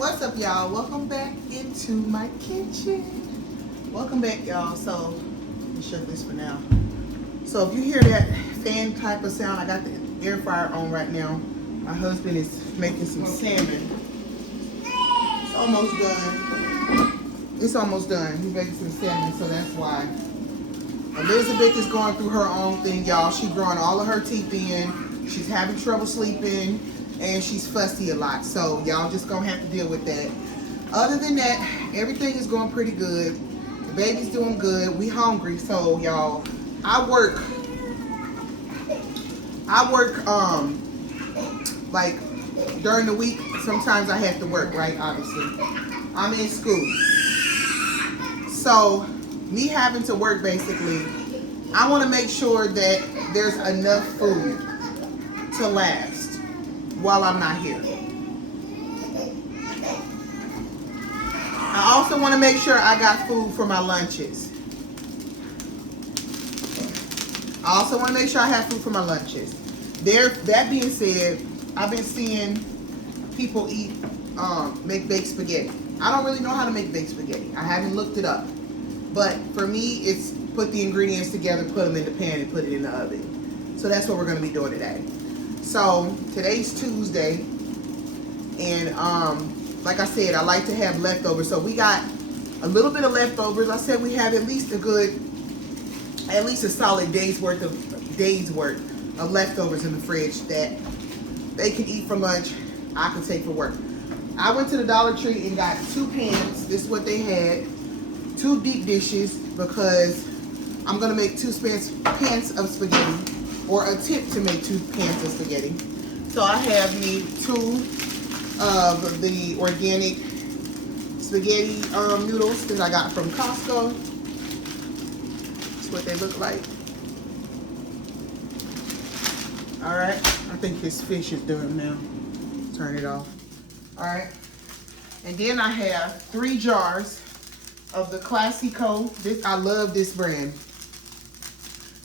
What's up, y'all? Welcome back into my kitchen. Welcome back, y'all. So let me shut this for now. So if you hear that fan type of sound, I got the air fryer on right now. My husband is making some salmon. It's almost done. It's almost done. He's making some salmon, so that's why. Elizabeth is going through her own thing, y'all. She's growing all of her teeth in. She's having trouble sleeping, and she's fussy a lot. So y'all just gonna have to deal with that. Other than that, everything is going pretty good. The baby's doing good. We hungry, so y'all. I work like during the week. Sometimes I have to work, right? Obviously, I'm in school, so me having to work, basically, I want to make sure that there's enough food to last while I'm not here. I also want to make sure I got food for my lunches. I also want to make sure I have food for my lunches. That being said, I've been seeing people make baked spaghetti. I don't really know how to make baked spaghetti. I haven't looked it up. But for me, it's put the ingredients together, put them in the pan, and put it in the oven. So that's what we're going to be doing today. So today's Tuesday, and like I said, I like to have leftovers. So we got a little bit of leftovers. I said we have at least a solid day's worth of leftovers in the fridge that they can eat for lunch. I can take for work. I went to the Dollar Tree and got 2 pans. This is what they had. 2 deep dishes, because I'm gonna make 2 pans of spaghetti, or attempt to make 2 pans of spaghetti. So I have me 2 of the organic spaghetti noodles that I got from Costco. That's what they look like. All right, I think this fish is done now. Turn it off. All right, and then I have 3 jars of the Classico. I love this brand.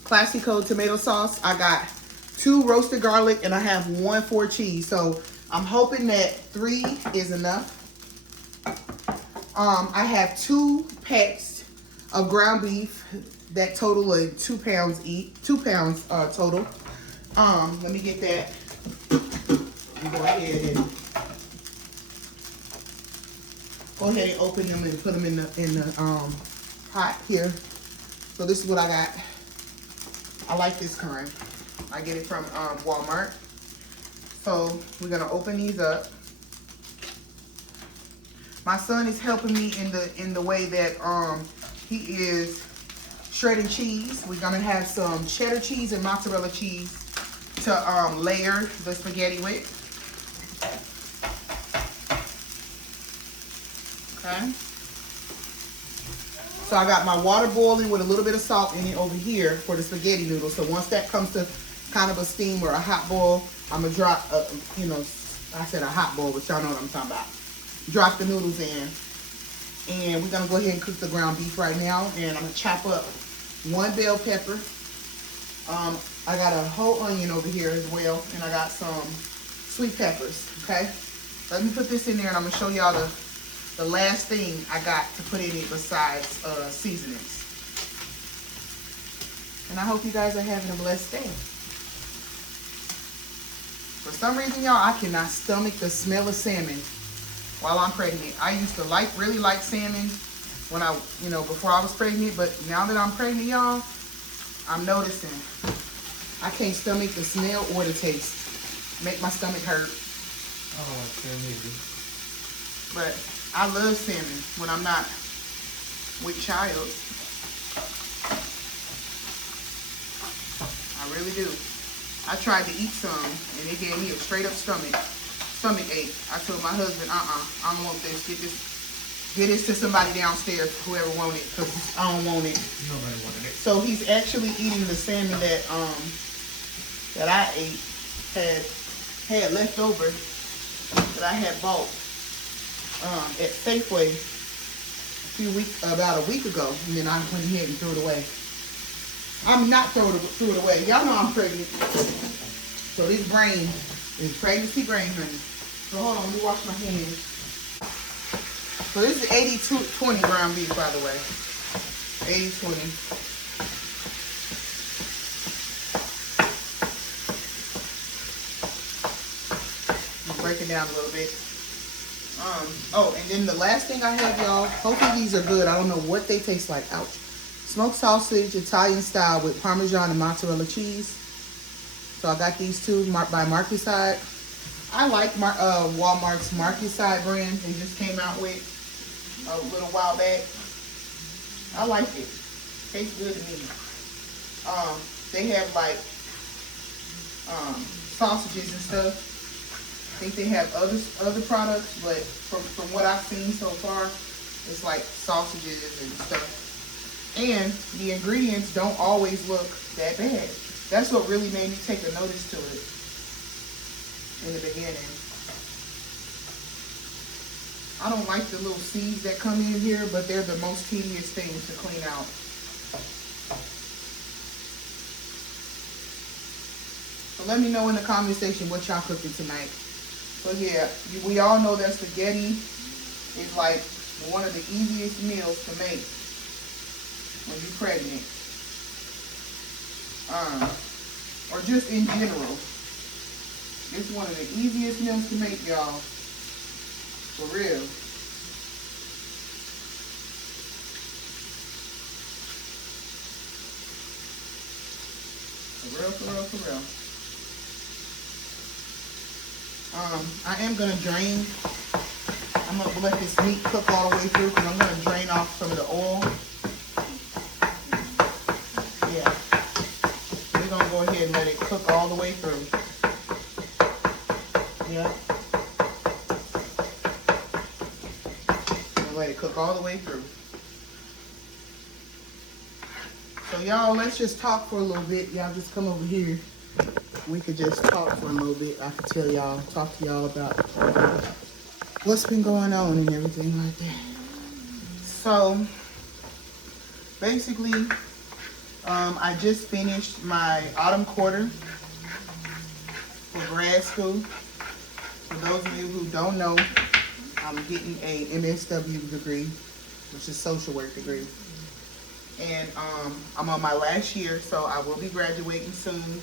Classico tomato sauce. I got 2 roasted garlic, and I have 1 for cheese. So I'm hoping that 3 is enough. I have 2 packs of ground beef that total 2 pounds each. 2 pounds total. Let me get that. Let me go ahead and open them and put them in the pot here. So this is what I got. I like this kind. I get it from Walmart. So we're gonna open these up. My son is helping me in the way that he is shredding cheese. We're gonna have some cheddar cheese and mozzarella cheese to layer the spaghetti with. Okay. So I got my water boiling with a little bit of salt in it over here for the spaghetti noodles. So once that comes to kind of a steam or a hot boil, I'm gonna drop, I said a hot boil, but y'all know what I'm talking about. Drop the noodles in, and we're gonna go ahead and cook the ground beef right now. And I'm gonna chop up 1 bell pepper. I got a whole onion over here as well, and I got some sweet peppers. Okay, let me put this in there, and I'm gonna show y'all the last thing I got to put in it besides seasonings. And I hope you guys are having a blessed day. For some reason, y'all, I cannot stomach the smell of salmon while I'm pregnant. I used to really like salmon when before I was pregnant, but now that I'm pregnant, y'all, I'm noticing I can't stomach the smell or the taste. Make my stomach hurt. Oh, okay, maybe. But I love salmon when I'm not with child. I really do. I tried to eat some, and it gave me a straight up stomach ache. I told my husband, I don't want this. Get this to somebody downstairs, whoever wanted it, because I don't want it. Nobody wanted it. So he's actually eating the salmon that I ate, had left over, that I had bought at Safeway about a week ago, and then I went ahead and threw it away. I'm not threw it away. Y'all know I'm pregnant. So this brain is pregnancy brain, honey. So hold on, let me wash my hands. So this is 80-20 ground beef, by the way. 80-20. Break it down a little bit. Oh, and then the last thing I have, y'all. Hopefully these are good. I don't know what they taste like. Ouch. Smoked sausage, Italian style with Parmesan and mozzarella cheese. So I got these two by Marqueside. I like Walmart's Marqueside brand. They just came out with a little while back. I like it. Tastes good to me. They have like sausages and stuff. I think they have other products, but from what I've seen so far, it's like sausages and stuff. And the ingredients don't always look that bad. That's what really made me take a notice to it in the beginning. I don't like the little seeds that come in here, but they're the most tedious things to clean out. So let me know in the comment section what y'all cooking tonight. So yeah, we all know that spaghetti is like one of the easiest meals to make when you're pregnant. Or just in general. It's one of the easiest meals to make, y'all. For real. For real. I am gonna drain. I'm gonna let this meat cook all the way through because I'm gonna drain off some of the oil. Yeah. We're gonna go ahead and let it cook all the way through. Yeah. Let it cook all the way through. So y'all, let's just talk for a little bit. Y'all just come over here. We could just talk for a little bit. I could tell y'all, talk to y'all about what's been going on and everything like that. So basically, I just finished my autumn quarter for grad school. For those of you who don't know, I'm getting a MSW degree, which is social work degree. And I'm on my last year, so I will be graduating soon,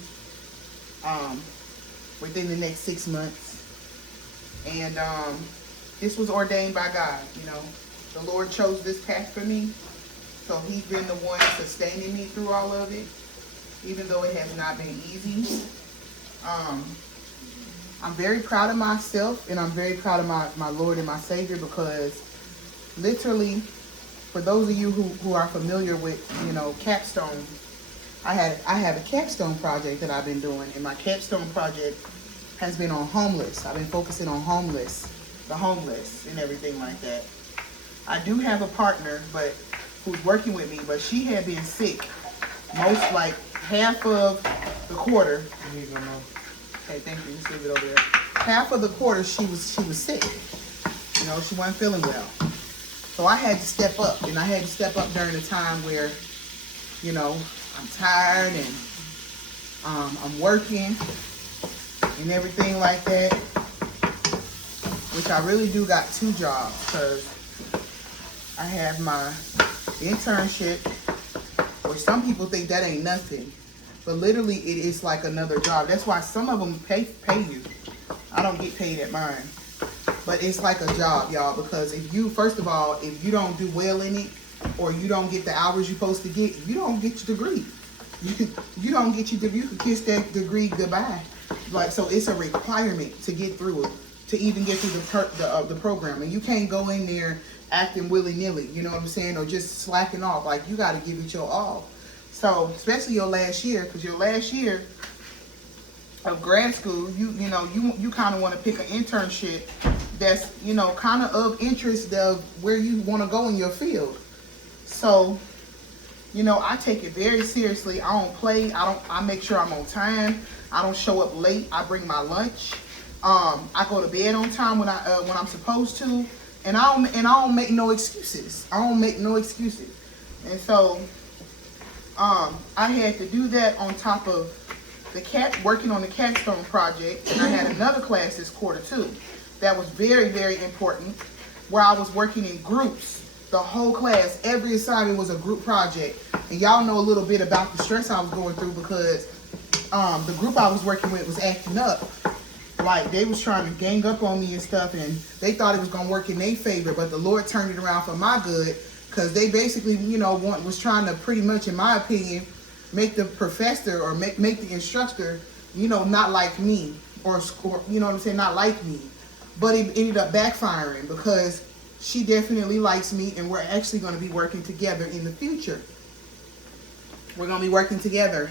within the next 6 months. And this was ordained by God, you know. The Lord chose this path for me, so He's been the one sustaining me through all of it, even though it has not been easy. I'm very proud of myself, and I'm very proud of my Lord and my Savior, because literally, for those of you who are familiar with, you know, capstone, I have a capstone project that I've been doing, and my capstone project has been on homeless. I've been focusing on the homeless and everything like that. I do have a partner, but who's working with me, but she had been sick most, like, half of the quarter. Okay, thank you. Just leave it over there. Half of the quarter, she was sick. You know, she wasn't feeling well. So I had to step up, and I had to step up during a time where, you know, I'm tired and I'm working and everything like that, which I really do got 2 jobs, because I have my internship, which some people think that ain't nothing, but literally it is like another job. That's why some of them pay you. I don't get paid at mine. But it's like a job, y'all, because if you, first of all, if you don't do well in it, or you don't get the hours you're supposed to get, you don't get your degree. You don't get your degree. You can kiss that degree goodbye. Like, so it's a requirement to get through it, to even get through the program. And you can't go in there acting willy-nilly, you know what I'm saying, or just slacking off. Like, you got to give it your all. So, especially your last year, because your last year of grad school, you kind of want to pick an internship that's, you know, kind of interest of where you want to go in your field. So, you know, I take it very seriously. I don't play. I make sure I'm on time. I don't show up late. I bring my lunch. I go to bed on time when I'm supposed to, and I don't make no excuses. And so, I had to do that on top of working on the capstone project, and I had another class this quarter too. That was very, very important, where I was working in groups. The whole class, every assignment was a group project. And y'all know a little bit about the stress I was going through because the group I was working with was acting up. Like, they was trying to gang up on me and stuff, and they thought it was going to work in their favor, but the Lord turned it around for my good, because they basically, you know, was trying to pretty much, in my opinion, make the professor or make the instructor, you know, not like me, or you know what I'm saying, not like me. But it ended up backfiring, because she definitely likes me, and we're actually going to be working together in the future. We're going to be working together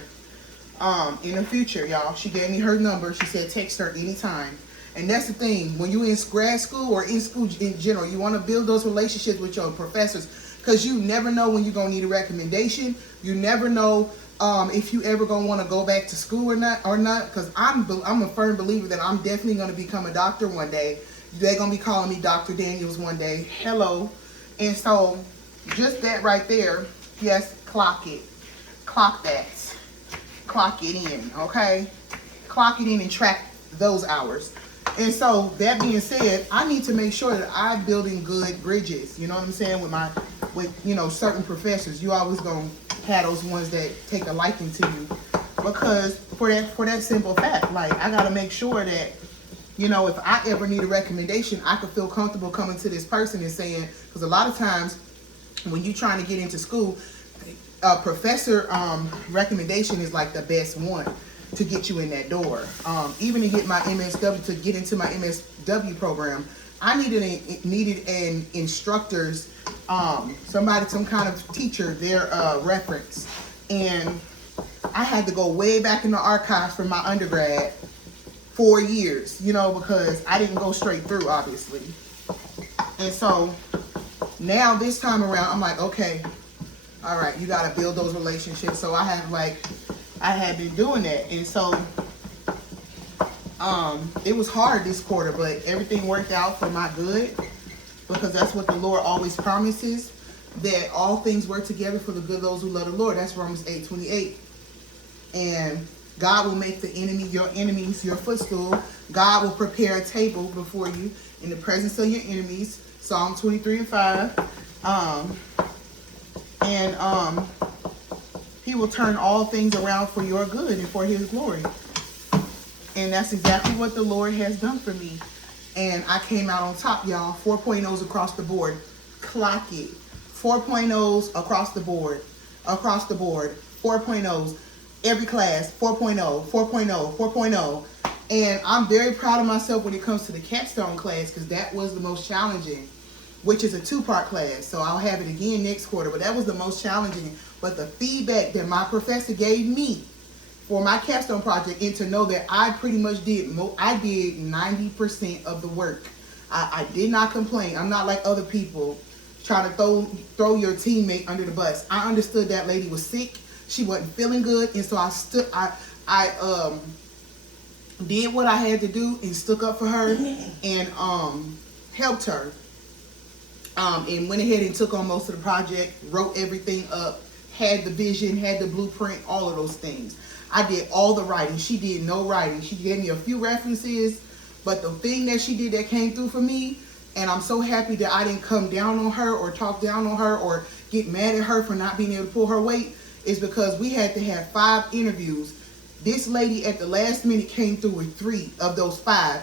in the future, y'all. She gave me her number. She said text her anytime. And that's the thing. When you're in grad school or in school in general, you want to build those relationships with your professors, because you never know when you're going to need a recommendation. You never know if you ever going to want to go back to school or not. Because I'm a firm believer that I'm definitely going to become a doctor one day. They're going to be calling me Dr. Daniels one day. Hello. And so just that right there, yes, clock it. Clock that. Clock it in, okay? Clock it in and track those hours. And so that being said, I need to make sure that I'm building good bridges. You know what I'm saying? With you know, certain professors. You always gonna have those ones that take a liking to you, because for that simple fact, like, I gotta make sure that, you know, if I ever need a recommendation, I could feel comfortable coming to this person and saying, because a lot of times when you're trying to get into school, a professor recommendation is like the best one to get you in that door. Even to get my MSW, to get into my MSW program, I needed an instructor's, some kind of teacher, their reference. And I had to go way back in the archives for my undergrad, 4 years, you know, because I didn't go straight through, obviously. And so now this time around, I'm like, okay, all right, you got to build those relationships. So I had been doing that. And so it was hard this quarter, but everything worked out for my good, because that's what the Lord always promises, that all things work together for the good of those who love the Lord. That's Romans 8:28. And God will make your enemies your footstool. God will prepare a table before you in the presence of your enemies. Psalm 23:5. And he will turn all things around for your good and for his glory. And that's exactly what the Lord has done for me. And I came out on top, y'all. 4.0s across the board. Clock it. 4.0s across the board. Across the board. 4.0s. Every class. 4.0, 4.0, 4.0. And I'm very proud of myself when it comes to the capstone class, because that was the most challenging, which is a 2-part class. So I'll have it again next quarter. But that was the most challenging. But the feedback that my professor gave me for my capstone project, and to know that I pretty much did 90% of the work. I did not complain. I'm not like other people trying to throw your teammate under the bus. I understood that lady was sick. She wasn't feeling good. And so I did what I had to do and stuck up for her and helped her. And went ahead and took on most of the project, wrote everything up, had the vision, had the blueprint, all of those things. I did all the writing. She did no writing. She gave me a few references, but the thing that she did that came through for me, and I'm so happy that I didn't come down on her or talk down on her or get mad at her for not being able to pull her weight, is because we had to have 5 interviews. This lady at the last minute came through with 3 of those 5.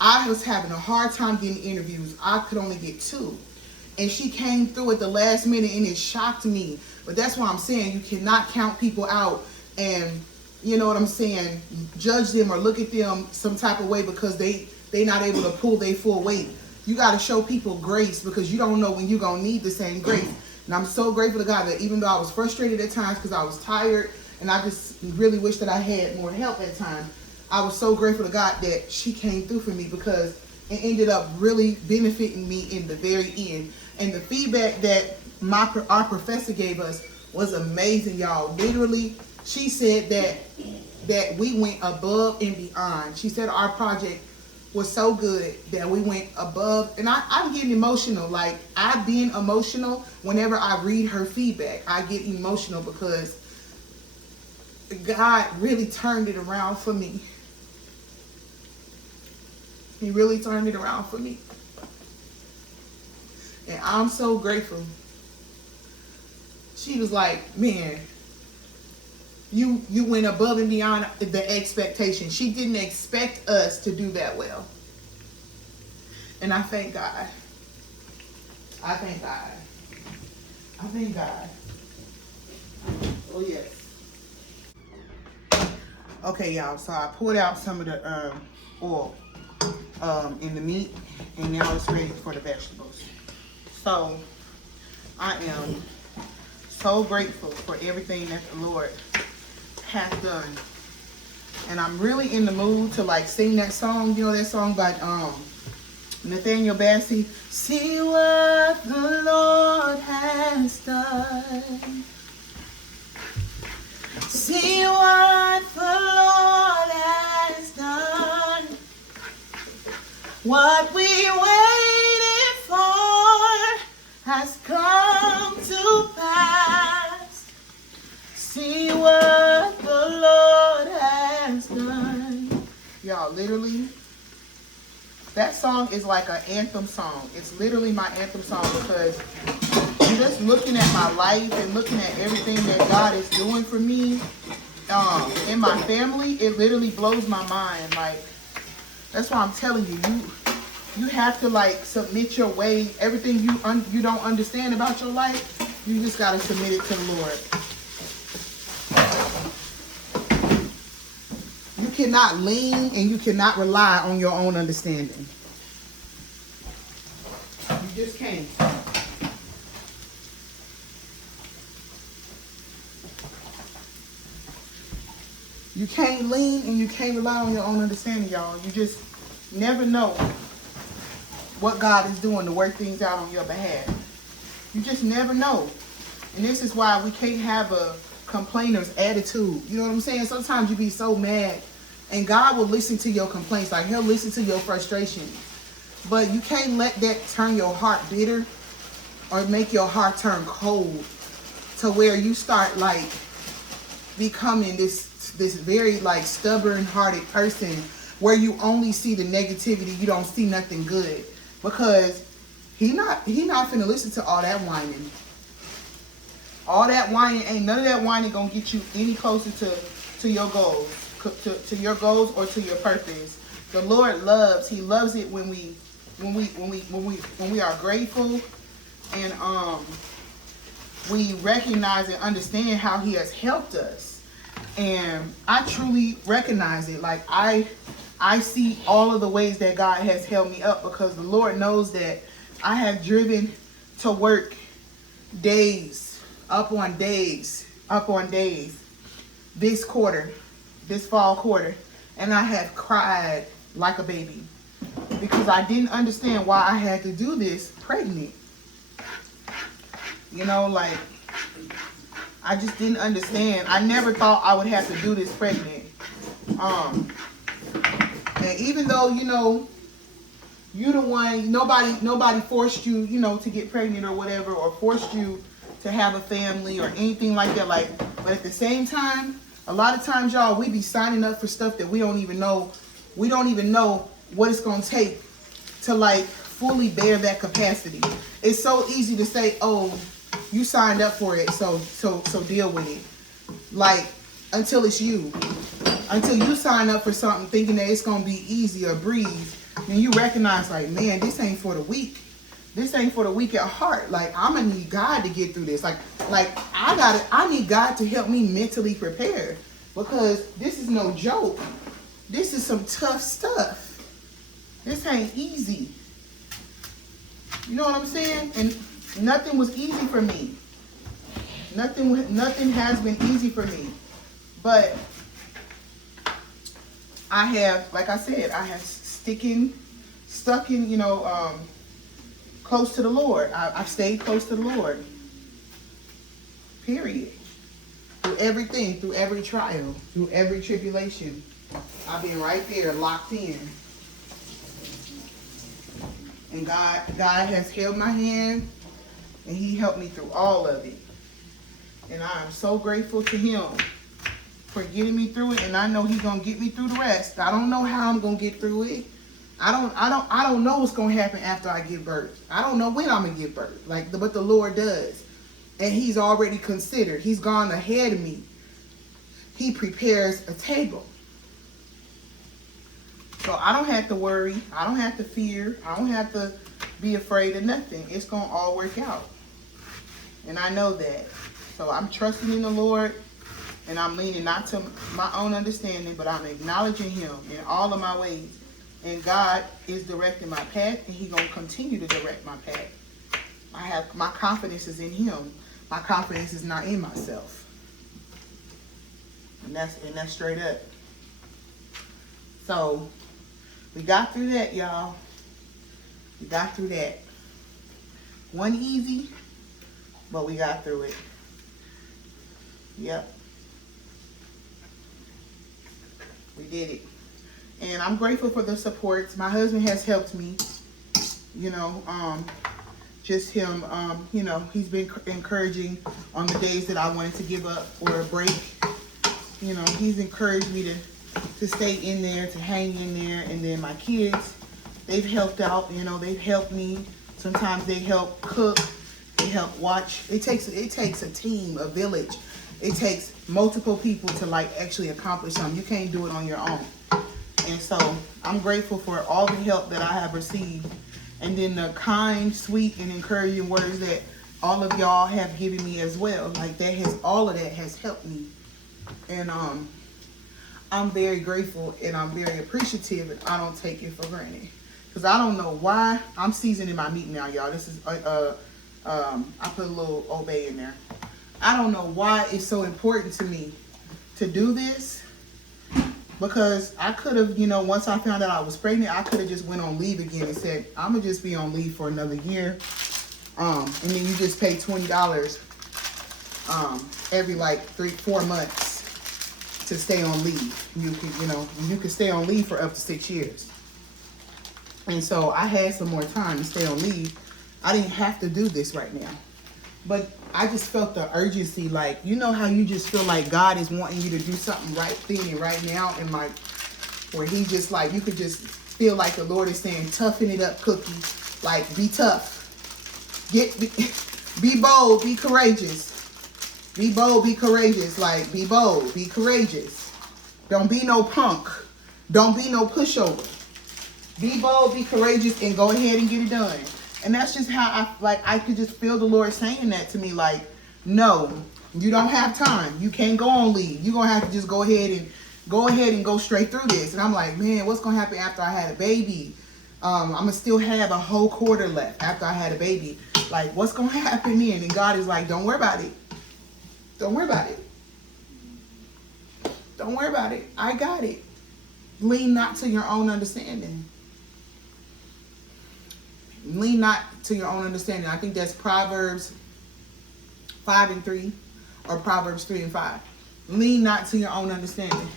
I was having a hard time getting interviews. I could only get 2. And she came through at the last minute, and it shocked me. But that's why I'm saying you cannot count people out and, you know what I'm saying, judge them or look at them some type of way because they not able to pull their full weight. You got to show people grace, because you don't know when you're going to need the same grace. And I'm so grateful to God that even though I was frustrated at times because I was tired and I just really wish that I had more help at times, I was so grateful to God that she came through for me, because it ended up really benefiting me in the very end. And the feedback that our professor gave us was amazing, y'all. Literally, she said that we went above and beyond. She said our project was so good that we went above. And I'm getting emotional. Like, I've been emotional whenever I read her feedback. I get emotional because God really turned it around for me. He really turned it around for me. And I'm so grateful. She was like, man, you went above and beyond the expectation. She didn't expect us to do that well. And I thank God. I thank God. I thank God. Oh, yes. Okay, y'all. So I poured out some of the oil in the meat, and now it's ready for the vegetables. So I am so grateful for everything that the Lord has done. And I'm really in the mood to like sing that song. You know that song by Nathaniel Bassey? See what the Lord has done. See what the Lord has done. What we waited for has come to pass. See what the Lord has done. Y'all, literally, that song is like an anthem song. It's literally my anthem song because just looking at my life and looking at everything that God is doing for me in my family, it literally blows my mind. Like, that's why I'm telling you, you have to like submit your way. Everything you don't understand about your life, you just gotta submit it to the Lord. You cannot lean and you cannot rely on your own understanding. You just can't. You can't lean and you can't rely on your own understanding, y'all. You just never know what God is doing to work things out on your behalf. You just never know. And this is why we can't have a complainer's attitude. You know what I'm saying? Sometimes you be so mad and God will listen to your complaints. Like, he'll listen to your frustration. But you can't let that turn your heart bitter or make your heart turn cold to where you start like becoming this very like stubborn hearted person where you only see the negativity, you don't see nothing good, because he not finna listen to all that whining. All that whining ain't none of that whining gonna get you any closer to your goals, to your goals or to your purpose. The Lord loves. He loves it when we are grateful and we recognize and understand how he has helped us. And I truly recognize it. Like I see all of the ways that God has held me up, because the Lord knows that I have driven to work days, up on days, this fall quarter, and I have cried like a baby because I didn't understand why I had to do this pregnant. You know, like, I just didn't understand. I never thought I would have to do this pregnant. And even though, you know, you the one, nobody forced you, you know, to get pregnant or whatever, or forced you to have a family or anything like that. Like, but at the same time, a lot of times, y'all, we be signing up for stuff that we don't even know. We don't even know what it's gonna take to like fully bear that capacity. It's so easy to say, oh, you signed up for it, so deal with it. Like, until it's you. Until you sign up for something thinking that it's gonna be easy or breeze, and you recognize, like, man, this ain't for the weak. This ain't for the weak at heart. Like, I'm gonna need God to get through this. Like I need God to help me mentally prepare, because this is no joke. This is some tough stuff. This ain't easy. You know what I'm saying? And nothing was easy for me. Nothing has been easy for me. But I have, like I said, I have stuck in, you know, close to the Lord. I've stayed close to the Lord. Period. Through everything, through every trial, through every tribulation, I've been right there, locked in. And God has held my hand, and he helped me through all of it. And I am so grateful to him for getting me through it, and I know he's going to get me through the rest. I don't know how I'm going to get through it, I don't know what's gonna happen after I give birth. I don't know when I'm gonna give birth. But the Lord does. And he's already considered. He's gone ahead of me. He prepares a table. So I don't have to worry. I don't have to fear. I don't have to be afraid of nothing. It's going to all work out. And I know that. So I'm trusting in the Lord. And I'm leaning not to my own understanding, but I'm acknowledging him in all of my ways. And God is directing my path, and he's going to continue to direct my path. My confidence is in him. My confidence is not in myself. And that's straight up. So we got through that, y'all. We got through that. Wasn't easy, but we got through it. Yep. We did it. And I'm grateful for the supports. My husband has helped me. You know, just him, you know, he's been encouraging on the days that I wanted to give up or a break. You know, he's encouraged me to stay in there, to hang in there. And then my kids, they've helped out. You know, they've helped me. Sometimes they help cook. They help watch. It takes a team, a village. It takes multiple people to like actually accomplish something. You can't do it on your own. And so I'm grateful for all the help that I have received. And then the kind, sweet, and encouraging words that all of y'all have given me as well. Like all of that has helped me. And I'm very grateful and I'm very appreciative, and I don't take it for granted. Because I don't know why. I'm seasoning my meat now, y'all. This is, I put a little Old Bay in there. I don't know why it's so important to me to do this. Because I could have, you know, once I found out I was pregnant, I could have just went on leave again and said, I'm going to just be on leave for another year. And then you just pay $20 every like 3-4 months to stay on leave. You can stay on leave for up to 6 years. And so I had some more time to stay on leave. I didn't have to do this right now. But I just felt the urgency, like, you know how you just feel like God is wanting you to do something right then and right now, and like, where he just like, you could just feel like the Lord is saying, toughen it up, Cookie. Like, be tough. Be bold, be courageous. Be bold, be courageous. Like, be bold, be courageous. Don't be no punk. Don't be no pushover. Be bold, be courageous, and go ahead and get it done. And that's just how I could just feel the Lord saying that to me. Like, no, you don't have time. You can't go on leave. You're going to have to just go ahead and go straight through this. And I'm like, man, what's going to happen after I had a baby? I'm going to still have a whole quarter left after I had a baby. Like, what's going to happen then? And God is like, don't worry about it. Don't worry about it. Don't worry about it. I got it. Lean not to your own understanding. Lean not to your own understanding. I think that's Proverbs 5:3 or Proverbs 3:5. Lean not to your own understanding.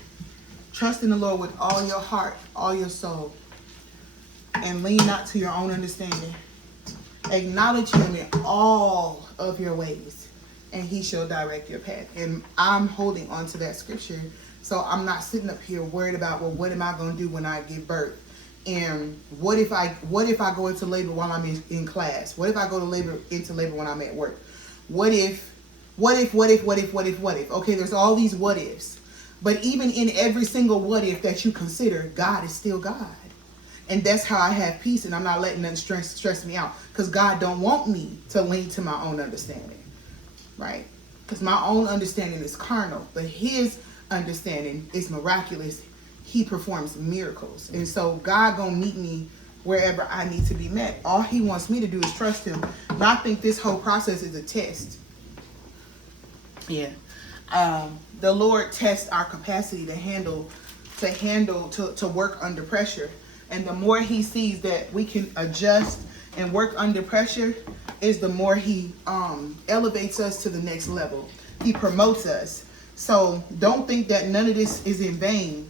Trust in the Lord with all your heart, all your soul. And lean not to your own understanding. Acknowledge him in all of your ways, and he shall direct your path. And I'm holding on to that scripture. So I'm not sitting up here worried about, well, what am I going to do when I give birth? And what if I go into labor while I'm in class? What if I go into labor when I'm at work? What if? Okay, there's all these what ifs. But even in every single what if that you consider, God is still God. And that's how I have peace, and I'm not letting nothing stress me out. Because God don't want me to lean to my own understanding. Right? Because my own understanding is carnal, but his understanding is miraculous. He performs miracles. And so God gonna meet me wherever I need to be met. All he wants me to do is trust him. And I think this whole process is a test. Yeah. The Lord tests our capacity to work under pressure. And the more he sees that we can adjust and work under pressure, is the more he elevates us to the next level. He promotes us. So don't think that none of this is in vain.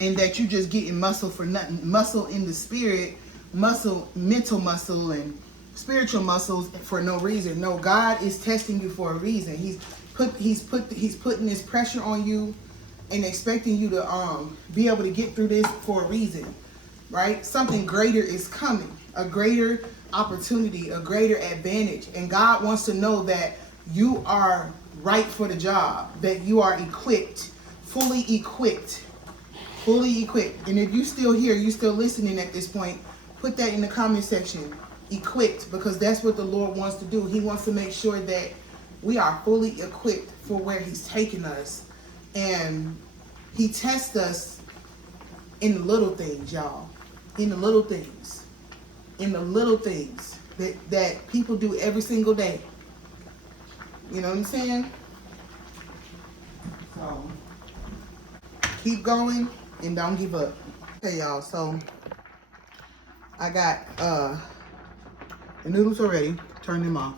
And that you just getting muscle for nothing. Muscle in the spirit, muscle, mental muscle, and spiritual muscles for no reason. No, God is testing you for a reason. He's putting this pressure on you and expecting you to be able to get through this for a reason. right? Something greater is coming, a greater opportunity, a greater advantage. And God wants to know that you are right for the job, that you are equipped, fully equipped, fully equipped. And if you still here, you still listening at this point, put that in the comment section, equipped, because that's what the Lord wants to do. He wants to make sure that we are fully equipped for where he's taking us. And he tests us in the little things, y'all. In the little things. In the little things that people do every single day. You know what I'm saying? So, keep going and don't give up. Okay, y'all, so I got the noodles already. Turn them off.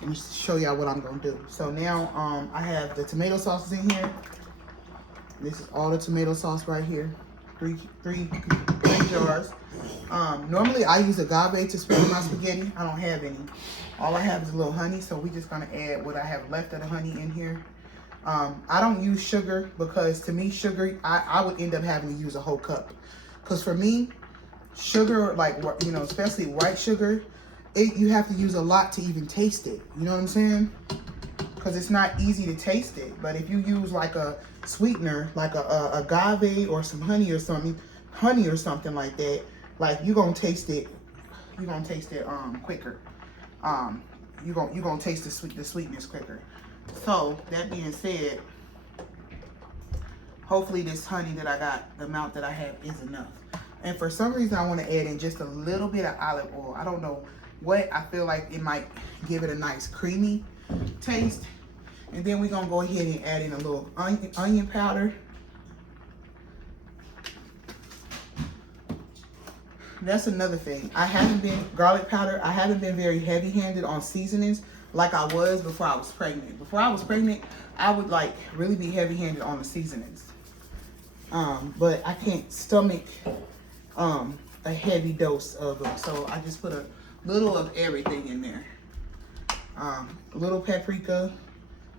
Let me show y'all what I'm gonna do. So now I have the tomato sauces in here. This is all the tomato sauce right here. Three jars. Normally I use agave to spread my spaghetti. I don't have any. All I have is a little honey, so we're just gonna add what I have left of the honey in here. I don't use sugar because to me sugar, I would end up having to use a whole cup. Because for me, sugar, like, you know, especially white sugar, you have to use a lot to even taste it. You know what I'm saying? Because it's not easy to taste it. But if you use like a sweetener, like a agave or some honey or something like that, like you're gonna taste it. You're gonna taste it quicker. You're gonna taste the sweetness quicker. So that being said, hopefully this honey that I got, the amount that I have is enough. And for some reason I want to add in just a little bit of olive oil. I don't know what, I feel like it might give it a nice creamy taste. And then we're gonna go ahead and add in a little onion powder. That's another thing. Garlic powder, I haven't been very heavy-handed on seasonings like I was before I was pregnant. Before I was pregnant, I would like really be heavy-handed on the seasonings. But I can't stomach a heavy dose of them. So I just put a little of everything in there. A little paprika.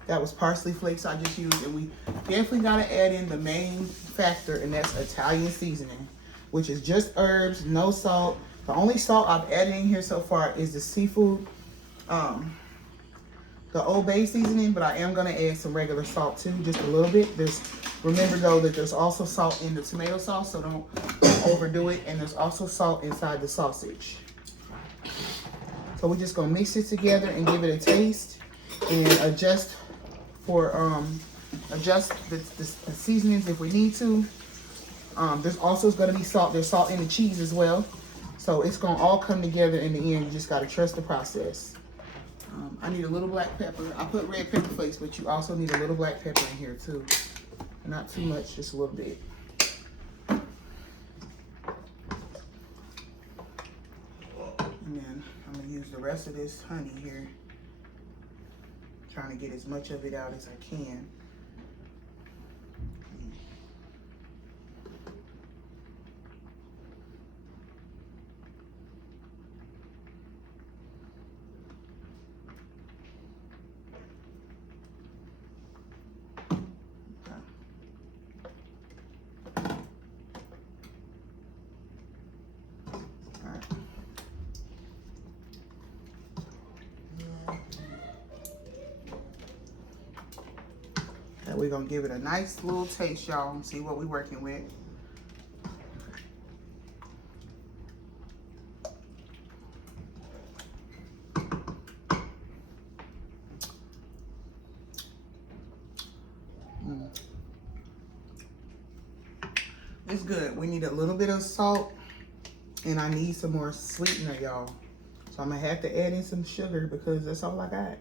That was parsley flakes I just used. And we definitely gotta add in the main factor, and that's Italian seasoning, which is just herbs, no salt. The only salt I've added in here so far is the seafood, the Old Bay seasoning, but I am gonna add some regular salt too, just a little bit. Remember though that there's also salt in the tomato sauce, so don't overdo it. And there's also salt inside the sausage. So we're just gonna mix it together and give it a taste and adjust the seasonings if we need to. There's also going to be salt. There's salt in the cheese as well. So it's going to all come together in the end. You just got to trust the process. I need a little black pepper. I put red pepper flakes, but you also need a little black pepper in here too. Not too much, just a little bit. And then I'm going to use the rest of this honey here. Trying to get as much of it out as I can. We're gonna give it a nice little taste, y'all, and see what we're working with. It's good. We need a little bit of salt, and I need some more sweetener, y'all. So I'm gonna have to add in some sugar because that's all I got.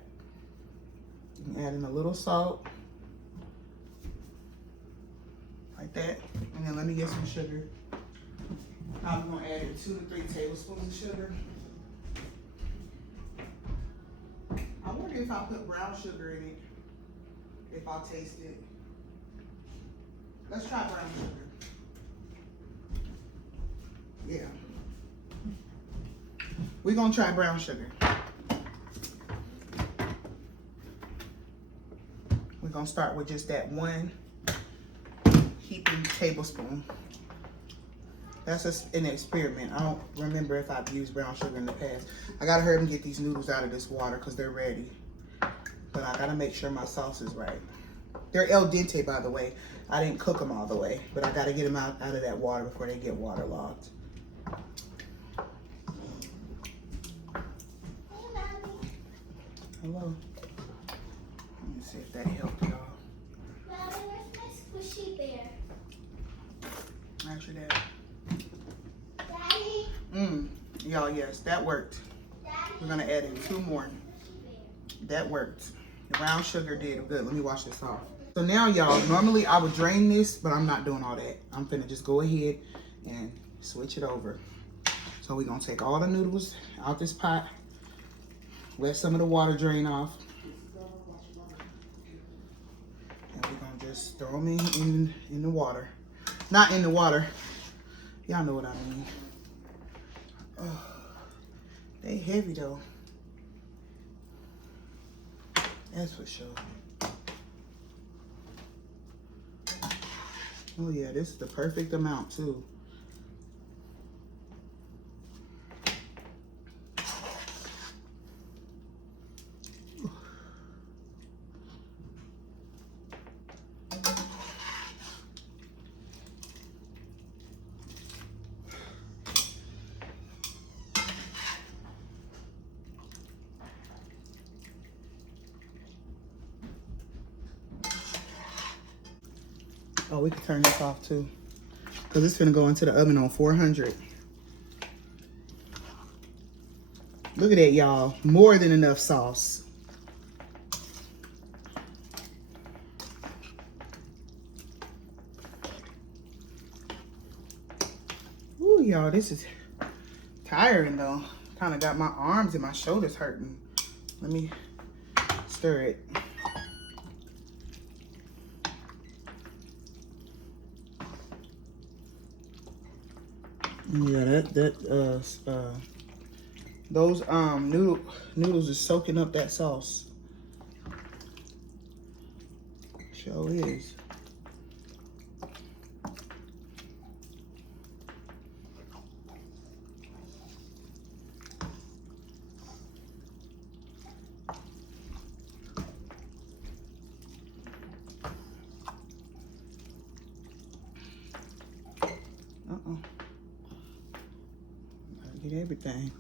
I'm adding a little salt. Like that, and then let me get some sugar. I'm gonna add in 2 to 3 tablespoons of sugar. I wonder if I put brown sugar in it, if I'll taste it. Let's try brown sugar. Yeah. We're gonna try brown sugar. We're gonna start with just that 1 heaping tablespoon. That's just an experiment. I don't remember if I've used brown sugar in the past. I gotta hurry and get these noodles out of this water because they're ready. But I gotta make sure my sauce is right. They're el dente, by the way. I didn't cook them all the way, but I gotta get them out of that water before they get waterlogged. Hello. Let me see if that helped y'all. Mommy, where's my squishy bear? Actually, that. Daddy. Y'all, yes, that worked. Daddy. We're gonna add in 2 more. That worked. The brown sugar did good. Let me wash this off. So now, y'all, normally I would drain this, but I'm not doing all that. I'm finna just go ahead and switch it over. So we're gonna take all the noodles out this pot. Let some of the water drain off. And we're gonna just throw them in the water. Not in the water. Y'all know what I mean. Oh, they heavy though. That's for sure. Oh yeah, this is the perfect amount too. Oh, we can turn this off too, because it's gonna go into the oven on 400. Look at that, y'all. More than enough sauce. Ooh, y'all, this is tiring though. Kind of got my arms and my shoulders hurting. Let me stir it. Yeah, those noodles is soaking up that sauce. Sure is. Get everything.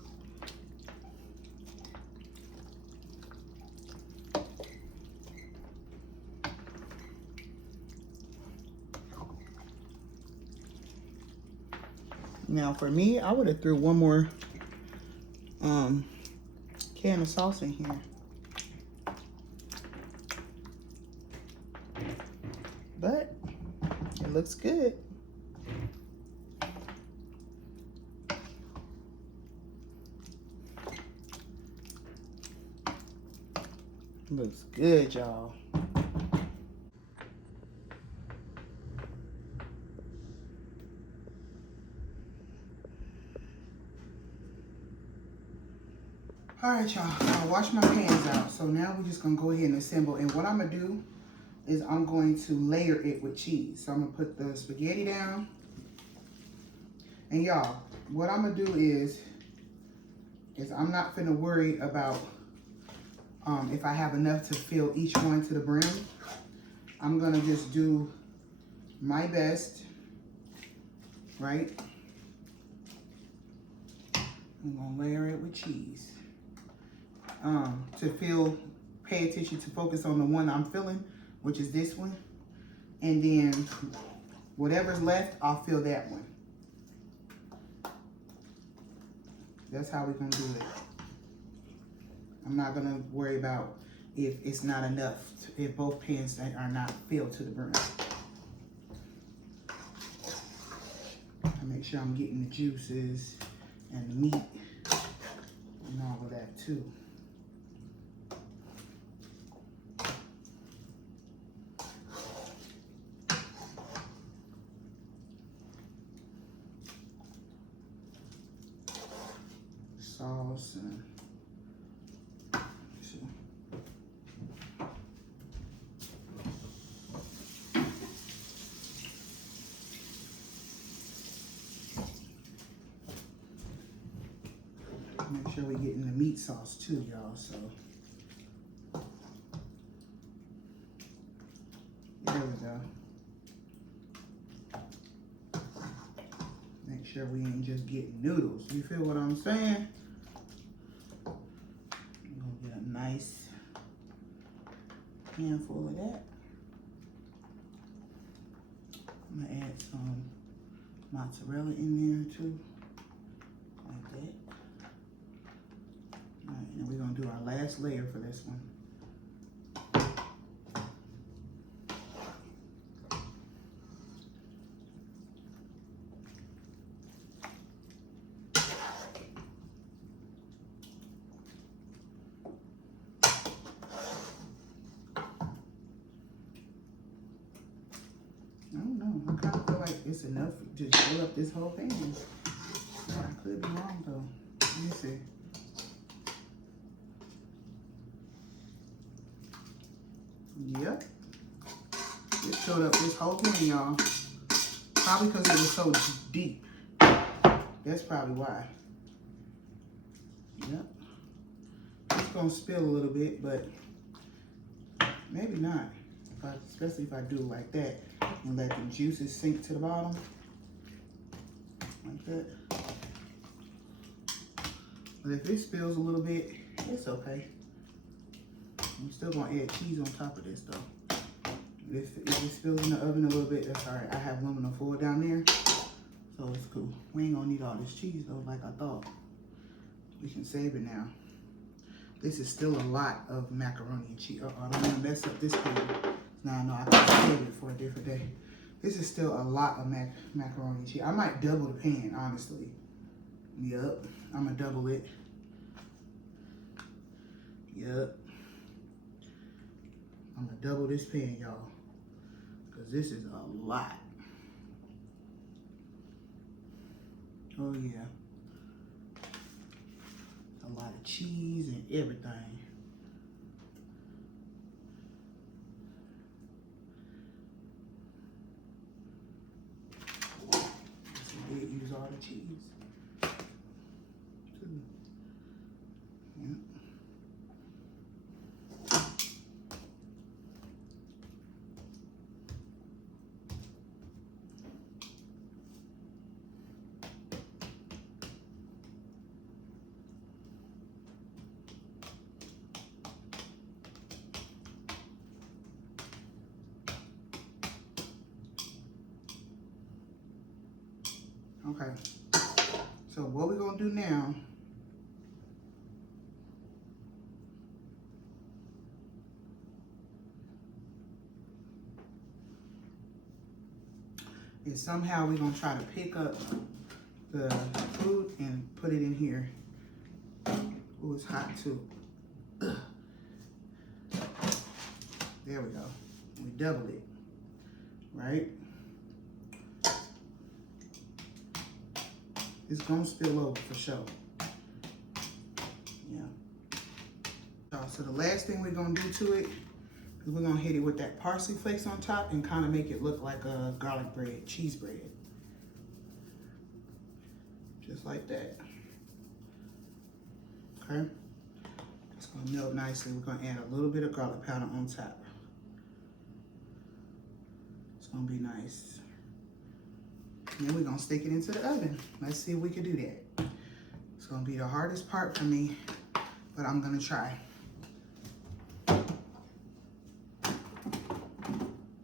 Now for me, I would have threw one more can of sauce in here. But it looks good. Looks good, y'all. All right, y'all. I washed my pans out. So now we're just gonna go ahead and assemble. And what I'm gonna do is I'm going to layer it with cheese. So I'm gonna put the spaghetti down. And y'all, what I'm gonna do is I'm not gonna worry about if I have enough to fill each one to the brim. I'm gonna just do my best, right? I'm gonna layer it with cheese. Pay attention to focus on the one I'm filling, which is this one. And then whatever's left, I'll fill that one. That's how we're gonna do it. I'm not gonna worry about if it's not enough, if both pans are not filled to the brim. I make sure I'm getting the juices and the meat and all of that too. Sauce and sure we're getting the meat sauce too, y'all. So there we go. Make sure we ain't just getting noodles. You feel what I'm saying? I'm gonna get a nice handful of that. I'm gonna add some mozzarella in there too, like that. All right, and we're gonna do our last layer for this one. I don't know. I kind of feel like it's enough to fill up this whole pan. Oh, I could be wrong though. Let me see. Yep. It filled up this whole pan, y'all. Probably because it was so deep. That's probably why. Yep. It's gonna spill a little bit, but maybe not. Especially if I do it like that and let the juices sink to the bottom. Like that. But if it spills a little bit, it's okay. I'm still gonna add cheese on top of this though. If it spills in the oven a little bit, that's all right. I have aluminum foil down there, so it's cool. We ain't gonna need all this cheese though, like I thought. We can save it now. This is still a lot of macaroni and cheese. I don't wanna mess up this pan. Now I know I can save it for a different day. This is still a lot of macaroni and cheese. I might double the pan, honestly. Yup, I'm gonna double it. Yup. I'm gonna double this pan, y'all. Cause this is a lot. Oh yeah. A lot of cheese and everything. Use all the cheese. Too. Yeah. Okay, so what we're gonna do now is somehow we're gonna try to pick up the food and put it in here. Oh, it's hot too. Ugh. There we go. We doubled it, right? It's gonna spill over for sure. Yeah. So the last thing we're gonna do to it is we're gonna hit it with that parsley flakes on top and kind of make it look like a garlic bread, cheese bread. Just like that. Okay. It's gonna melt nicely. We're gonna add a little bit of garlic powder on top. It's gonna be nice. And then we're gonna stick it into the oven. Let's see if we can do that. It's gonna be the hardest part for me, but I'm gonna try.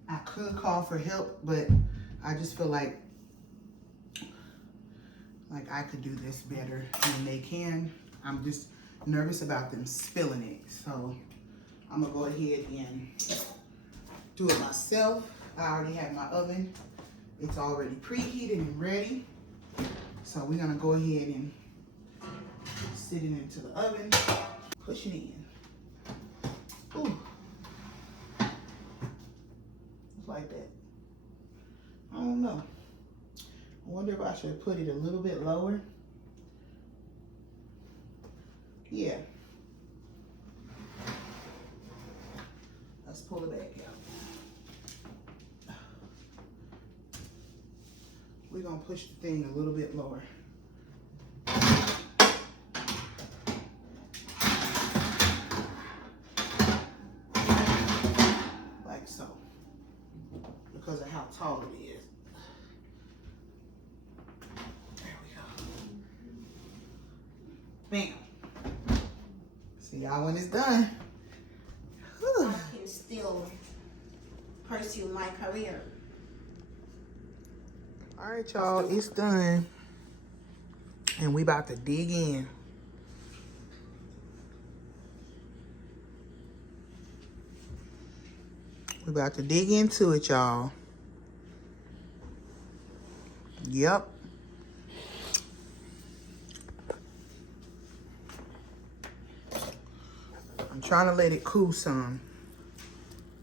I could call for help, but I just feel like I could do this better than they can. I'm just nervous about them spilling it. So I'm gonna go ahead and do it myself. I already have my oven. It's already preheated and ready. So we're gonna go ahead and sit it into the oven, push it in. Ooh. Just like that. I don't know. I wonder if I should put it a little bit lower. Yeah. Let's pull it back out. We're gonna push the thing a little bit lower. because of how tall it is. There we go. Bam. See y'all when it's done. Whew. I can still pursue my career. All right, y'all, it's done. And we about to dig in. We about to dig into it, y'all. Yep. I'm trying to let it cool some.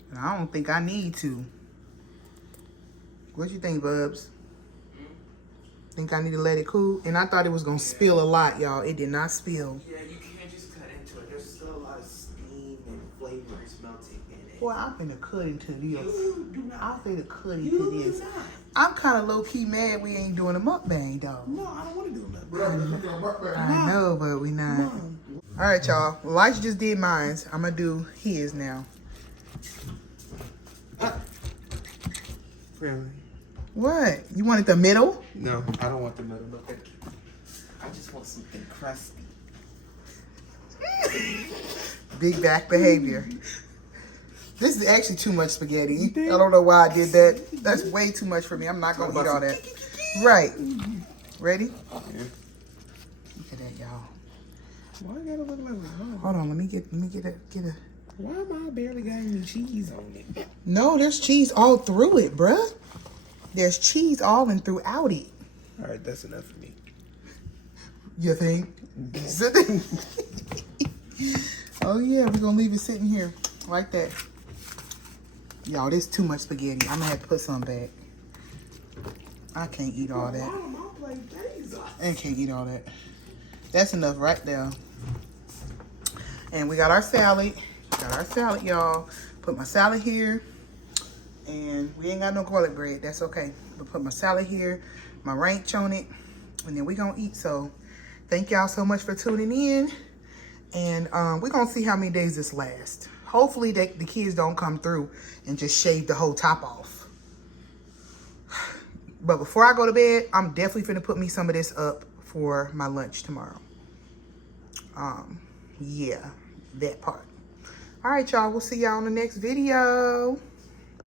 And I don't think I need to. What you think, Bubs? Think I need to let it cool? And I thought it was gonna spill a lot, y'all. It did not spill. Yeah, you can't just cut into it. There's still a lot of steam and flavors melting in it. Boy, I'm finna cut into this. You do not. I'm finna cut You into do this. not. I'm kind of low-key mad we ain't doing a mukbang, though. No, I don't want to do that. I know, but we not. All right, y'all. Elijah just did mine. I'm gonna do his now. Really? What? You wanted the middle? No, I don't want the middle. No, thank you. I just want something crusty. Big back behavior. This is actually too much spaghetti. I don't know why I did that. That's way too much for me. I'm not gonna eat all that. Right. Ready? Yeah. Look at that, y'all. Why I gotta look like that? Hold on. Let me get a. Why am I barely got any cheese on it? No, there's cheese all through it, bruh. There's cheese all and throughout it. All right, that's enough for me. You think? Oh yeah, we're gonna leave it sitting here like that. Y'all, this too much spaghetti. I'm gonna have to put some back. I can't eat all that. I can't eat all that. That's enough right there. And we got our salad. Y'all. Put my salad here. And we ain't got no garlic bread. That's okay. But put my salad here, my ranch on it, and then we gonna eat. So thank y'all so much for tuning in. And we're gonna see how many days this lasts. Hopefully the kids don't come through and just shave the whole top off. But before I go to bed, I'm definitely finna put me some of this up for my lunch tomorrow. Yeah, that part. All right, y'all. We'll see y'all in the next video.